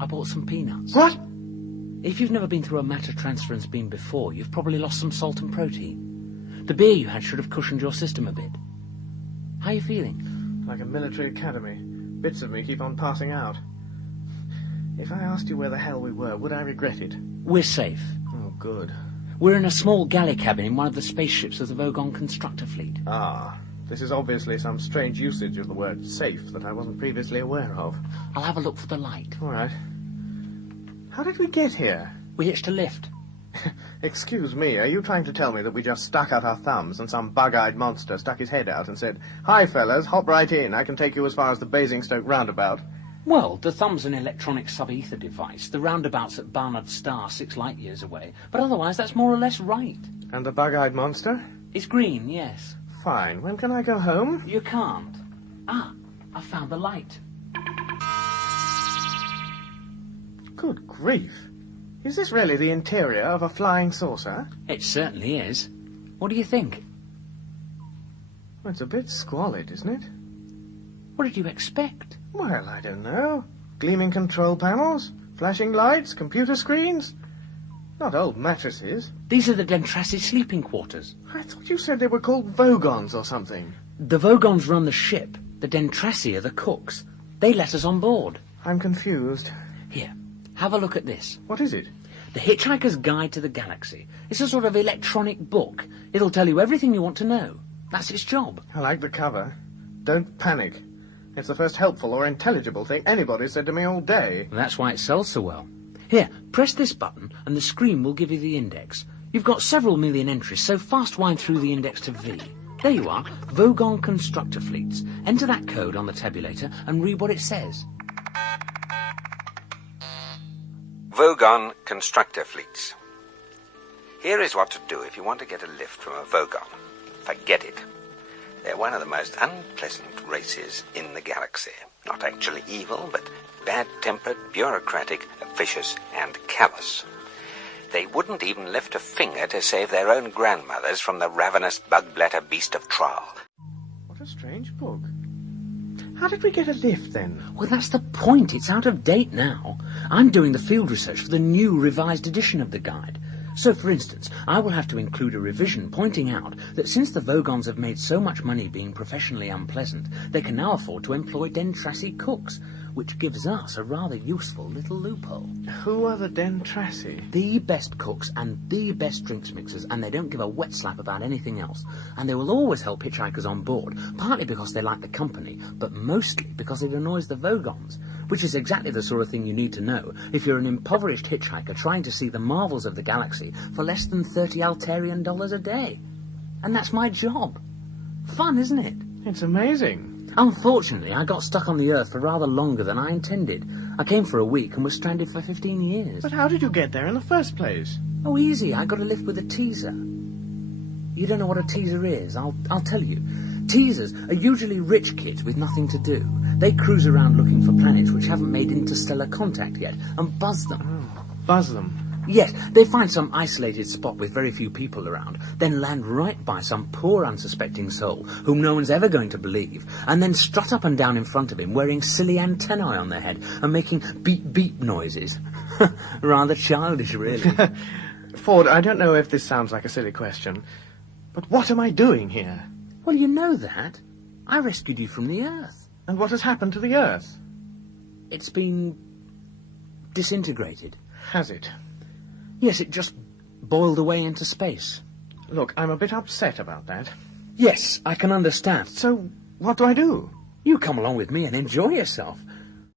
I bought some peanuts. What? If you've never been through a matter transference beam before, you've probably lost some salt and protein. The beer you had should have cushioned your system a bit. How are you feeling? Like a military academy. Bits of me keep on passing out. If I asked you where the hell we were, would I regret it? We're safe. Oh, good. We're in a small galley cabin in one of the spaceships of the Vogon constructor fleet. Ah, this is obviously some strange usage of the word safe that I wasn't previously aware of. I'll have a look for the light. All right. How did we get here? We hitched a lift. Excuse me, are you trying to tell me that we just stuck out our thumbs and some bug-eyed monster stuck his head out and said, "Hi, fellas, hop right in. I can take you as far as the Basingstoke roundabout"? Well, the thumb's an electronic sub-ether device. The roundabout's at Barnard Star, 6 light years away. But otherwise, that's more or less right. And the bug-eyed monster? It's green, yes. Fine. When can I go home? You can't. Ah, I found the light. Good grief. Is this really the interior of a flying saucer? It certainly is. What do you think? Well, it's a bit squalid, isn't it? What did you expect? Well, I don't know. Gleaming control panels, flashing lights, computer screens. Not old mattresses. These are the Dentrassi sleeping quarters. I thought you said they were called Vogons or something. The Vogons run the ship. The Dentrassi are the cooks. They let us on board. I'm confused. Here, have a look at this. What is it? The Hitchhiker's Guide to the Galaxy. It's a sort of electronic book. It'll tell you everything you want to know. That's its job. I like the cover. Don't panic. It's the first helpful or intelligible thing anybody's said to me all day. That's why it sells so well. Here, press this button and the screen will give you the index. You've got several million entries, so fast wind through the index to V. There you are, Vogon Constructor Fleets. Enter that code on the tabulator and read what it says. Vogon Constructor Fleets. Here is what to do if you want to get a lift from a Vogon. Forget it. They're one of the most unpleasant races in the galaxy. Not actually evil, but bad-tempered, bureaucratic, officious, and callous. They wouldn't even lift a finger to save their own grandmothers from the ravenous bug-bladder beast of Trial. What a strange book. How did we get a lift, then? Well, that's the point. It's out of date now. I'm doing the field research for the new revised edition of the guide. So, for instance, I will have to include a revision pointing out that since the Vogons have made so much money being professionally unpleasant, they can now afford to employ Dentrassi cooks, which gives us a rather useful little loophole. Who are the Dentrassi? The best cooks and the best drinks mixers, and they don't give a wet slap about anything else. And they will always help hitchhikers on board, partly because they like the company, but mostly because it annoys the Vogons, which is exactly the sort of thing you need to know if you're an impoverished hitchhiker trying to see the marvels of the galaxy for less than 30 Altarian dollars a day. And that's my job. Fun, isn't it? It's amazing. Unfortunately, I got stuck on the Earth for rather longer than I intended. I came for a week and was stranded for 15 years. But how did you get there in the first place? Oh, easy. I got a lift with a teaser. You don't know what a teaser is? I'll tell you. Teasers are usually rich kids with nothing to do. They cruise around looking for planets which haven't made interstellar contact yet and buzz them. Oh, buzz them. Yes, they find some isolated spot with very few people around, then land right by some poor unsuspecting soul whom no one's ever going to believe, and then strut up and down in front of him wearing silly antennae on their head and making beep-beep noises. Rather childish, really. Ford, I don't know if this sounds like a silly question, but what am I doing here? Well, you know that. I rescued you from the Earth. And what has happened to the Earth? It's been disintegrated. Has it? Yes, it just boiled away into space. Look, I'm a bit upset about that. Yes, I can understand. So, what do I do? You come along with me and enjoy yourself.